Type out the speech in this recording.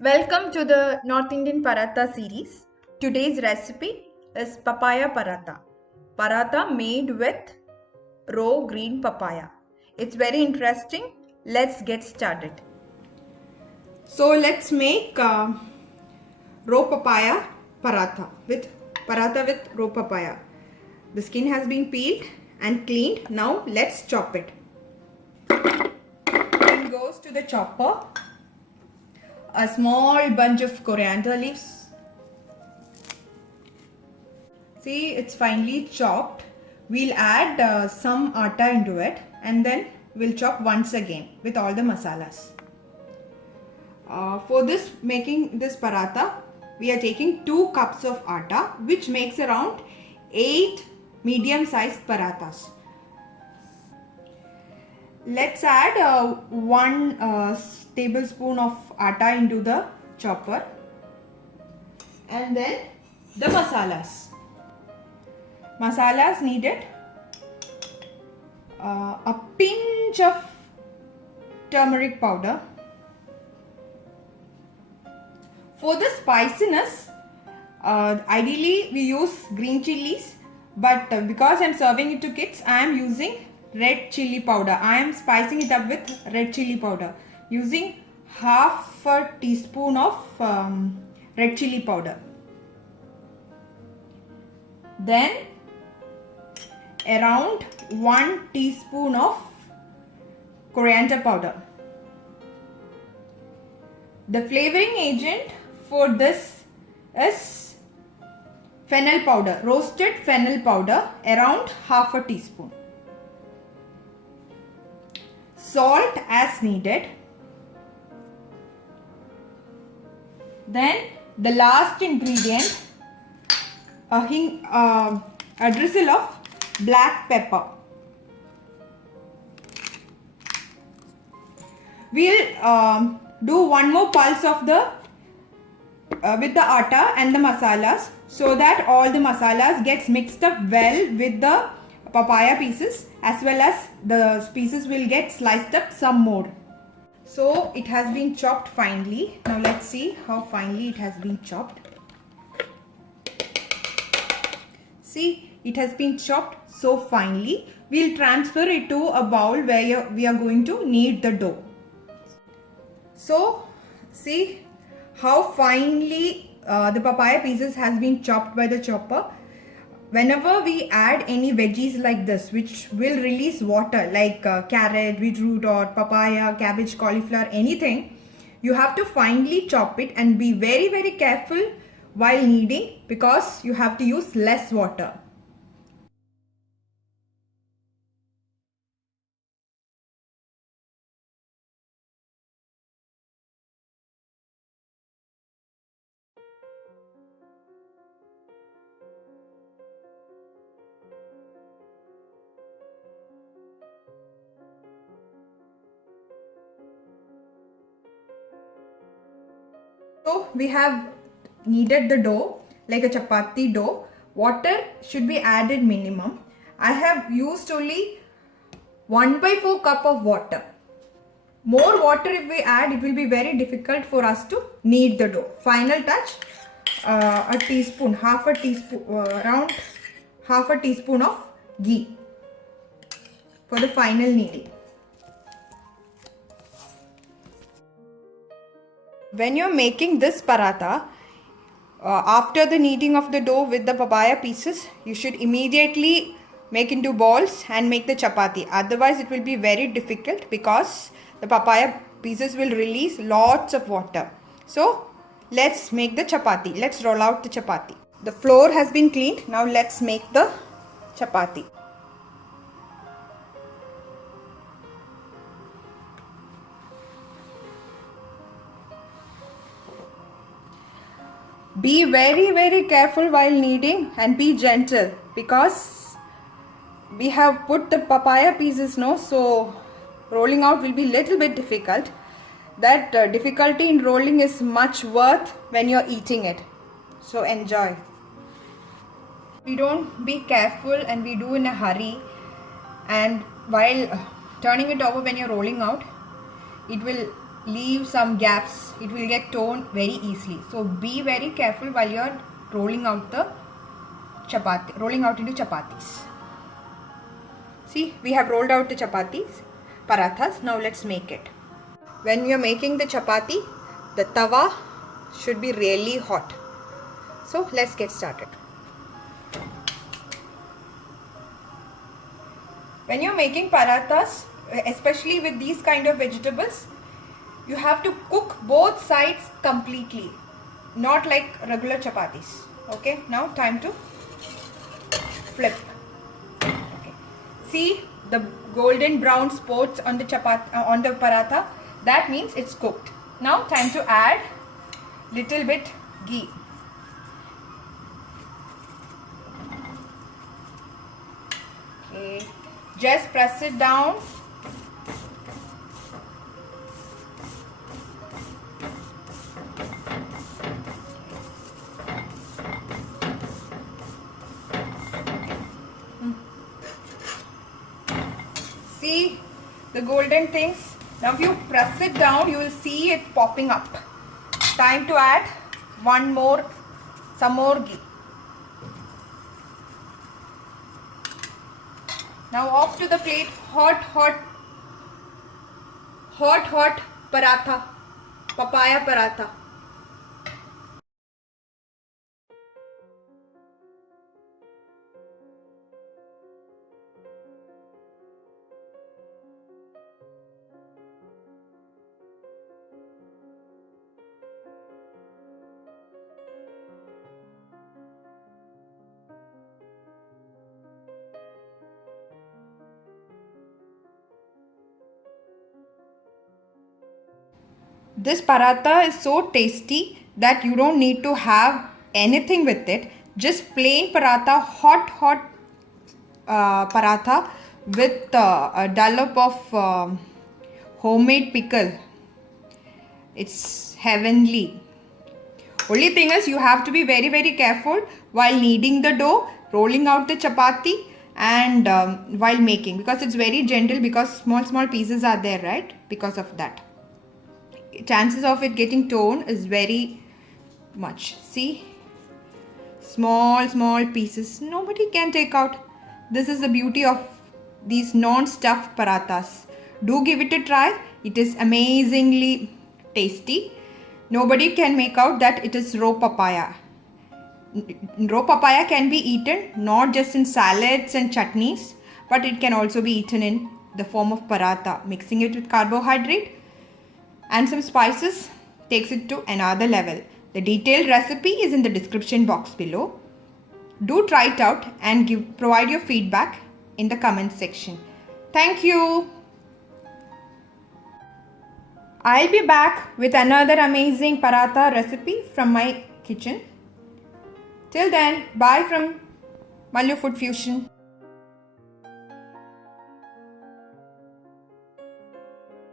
Welcome to the North Indian Paratha series. Today's recipe is papaya paratha. Paratha made with raw green papaya. It's very interesting. Let's get started. So let's make raw papaya paratha with raw papaya. The skin has been peeled and cleaned. Now let's chop it. It goes to the chopper. A small bunch of coriander leaves. See, it's finely chopped. We'll add some atta into it and then we'll chop once again with all the masalas. For this making this paratha, we are taking 2 cups of atta, which makes around 8 medium-sized parathas. Let's add 1 tablespoon of atta into the chopper and then the masalas. Masalas needed a pinch of turmeric powder. For the spiciness, ideally we use green chilies, but because I'm serving it to kids, I am using red chili powder. I am spicing it up with red chili powder using half a teaspoon of red chili powder. Then around 1 teaspoon of coriander powder. The flavoring agent for this is fennel powder, roasted fennel powder, around half a teaspoon. Salt as needed. Then the last ingredient, a drizzle of black pepper. We'll do one more pulse of the with the atta and the masalas so that all the masalas gets mixed up well with the papaya pieces, as well as the pieces will get sliced up some more. So it has been chopped finely. Now let's see how finely it has been chopped. See, it has been chopped so finely. We'll transfer it to a bowl where we are going to knead the dough. So see how finely the papaya pieces has been chopped by the chopper. Whenever we add any veggies like this, which will release water like carrot, beetroot or papaya, cabbage, cauliflower, anything, you have to finely chop it and be very careful while kneading, because you have to use less water. So we have kneaded the dough like a chapati dough. Water should be added minimum. I have used only 1/4 cup of water. More water if we add, it will be very difficult for us to knead the dough. Final touch, a teaspoon, around half a teaspoon of ghee for the final kneading. When you're making this paratha, after the kneading of the dough with the papaya pieces, you should immediately make into balls and make the chapati. Otherwise, it will be very difficult because the papaya pieces will release lots of water. So, let's make the chapati. Let's roll out the chapati. The flour has been cleaned. Now, let's make the chapati. Be very careful while kneading and be gentle, because we have put the papaya pieces, no, so rolling out will be little bit difficult. That difficulty in rolling is much worth when you're eating it. So enjoy. We don't be careful and we do in a hurry, and while turning it over when you're rolling out, it will leave some gaps. It will get torn very easily. So be very careful while you are rolling out the chapati, rolling out into chapatis. See, we have rolled out the chapatis, parathas. Now let's make it. When you are making the chapati, the tawa should be really hot. So let's get started. When you're making parathas, especially with these kind of vegetables, you have to cook both sides completely, not like regular chapatis. Okay, now time to flip. Okay. See the golden brown spots on the on the paratha, that means it's cooked. Now time to add little bit ghee. Okay, just press it down. See the golden things. Now if you press it down, you will see it popping up. Time to add some more ghee. Now off to the plate, hot paratha, papaya paratha. This paratha is so tasty that you don't need to have anything with it. Just plain paratha, hot paratha with a dollop of homemade pickle. It's heavenly. Only thing is you have to be very careful while kneading the dough, rolling out the chapati, and while making, because it's very gentle, because small pieces are there, right? Because of that, chances of it getting torn is very much. See, small pieces, nobody can take out. This is the beauty of these non-stuffed parathas. Do give it a try. It is amazingly tasty. Nobody can make out that it is raw papaya. Raw papaya can be eaten not just in salads and chutneys, but it can also be eaten in the form of paratha. Mixing it with carbohydrate and some spices takes it to another level. The detailed recipe is in the description box below. Do try it out and provide your feedback in the comment section. Thank you. I'll be back with another amazing paratha recipe from my kitchen. Till then, bye from Mallu Food Fusion.